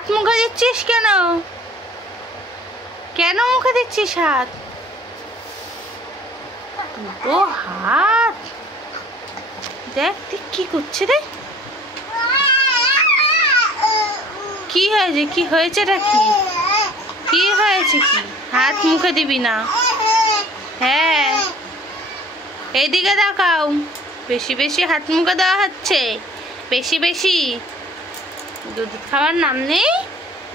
হাত মুখে দিচ্ছিস কেন? কেন মুখে দিচ্ছিস হাত? দুটো হাত দেখ দেখ কি করছে রে। কি হয়েছে? কি হয়েছে? কি কি হয়েছে? কি হাত মুখে দিবি না? হ্যাঁ, এইদিকে দেখাও। বেশি বেশি হাত মুখে দেওয়া হচ্ছে, বেশি বেশি। দুধ খাওয়ার নাম নেই,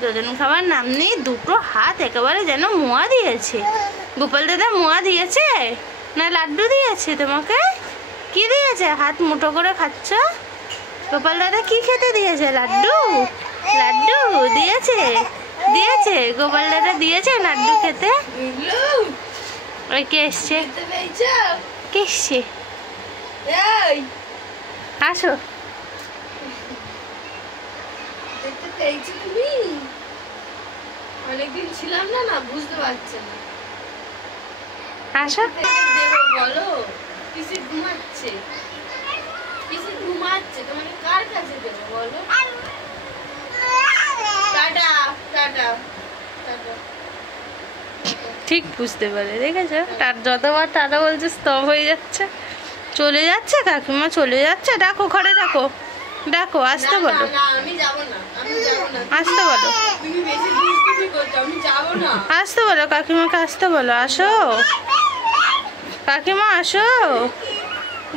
দুদিন খাওয়ার নাম নেই। দুটো হাত একেবারে যেন মোয়া দিয়েছে। গোপাল দাদা মোয়া দিয়েছে না লাড্ডু দিয়েছে তোমাকে? কি দিয়েছে? হাত মুঠো করে খাচ্ছ। গোপাল দাদা কি খেতে দিয়েছে? লাড্ডু? লাড্ডু দিয়েছে? দিয়েছে গোপাল দাদা দিয়েছে লাড্ডু খেতে। ওই কে এসছে? কে এসছে? আসো। তুমি অনেকদিন ছিলাম না, না বুঝতে পারছি না। আসো। বলো পিসি ঘুমাচ্ছে, পিসি ঘুমাচ্ছে, তোমাকে কার কাছে দেবো বলো? Tata tata tata. ঠিক বুঝতে পারে, দেখেছো? তার যতবার টাটা বলছে স্তব হয়ে যাচ্ছে, চলে যাচ্ছে। কাকিমা চলে যাচ্ছে। ডাকো, ঘরে ডাকো, ডাকো, আসতে বলো। আমি যাব না, আমি যাব না। আসতে বলো, তুমি বেশি দুষ্টুমি করছো, আমি যাব না। আসতে বলো কাকিমাকে, আসতে বলো। আসো কাকিমা, আসো,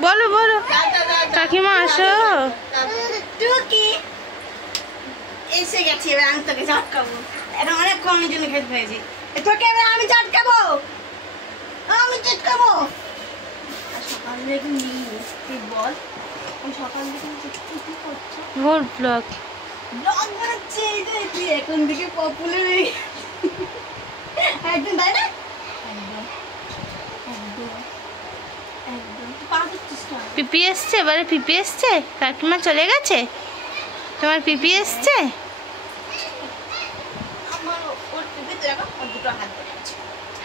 বলো বলো কাকিমা আসো। টুকি এসে গেছি, এবার আমি তোকে চটকাবো। এটা অনেক কমের জন্য খেতে পেয়েছি, তোকে এবার আমি চটকাবো, আমি চটকাবো। সকাল থেকে তুই বল, আমি সকাল থেকে কি করছো? ভোর ব্লগ ব্লগ বানাচ্ছি। তুই এখন থেকে পপুলার হয়ে একদম, তাই না? একদম একদম একদম। পিপি এসছে, এবারে পিপি এসছে। কাকিমা চলে গেছে, তোমার পিপি এসছে। আমার ওর পিপি তো এখন ওর দুটো হাত ধরে আছে।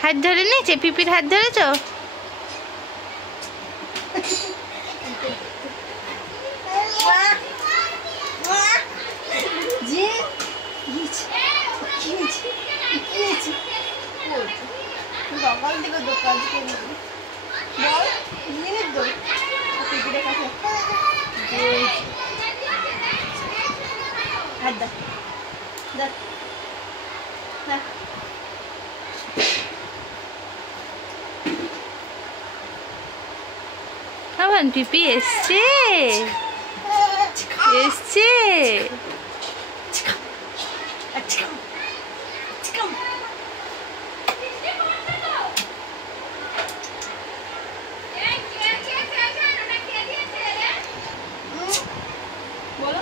হাত ধরে নিয়েছে? পিপির হাত ধরেছো? সকাল থেকে দোকান বল জিনিস দো পিপির কাছে হাত দা দা দা। আমার পিপি এসছে, এসছে। বলো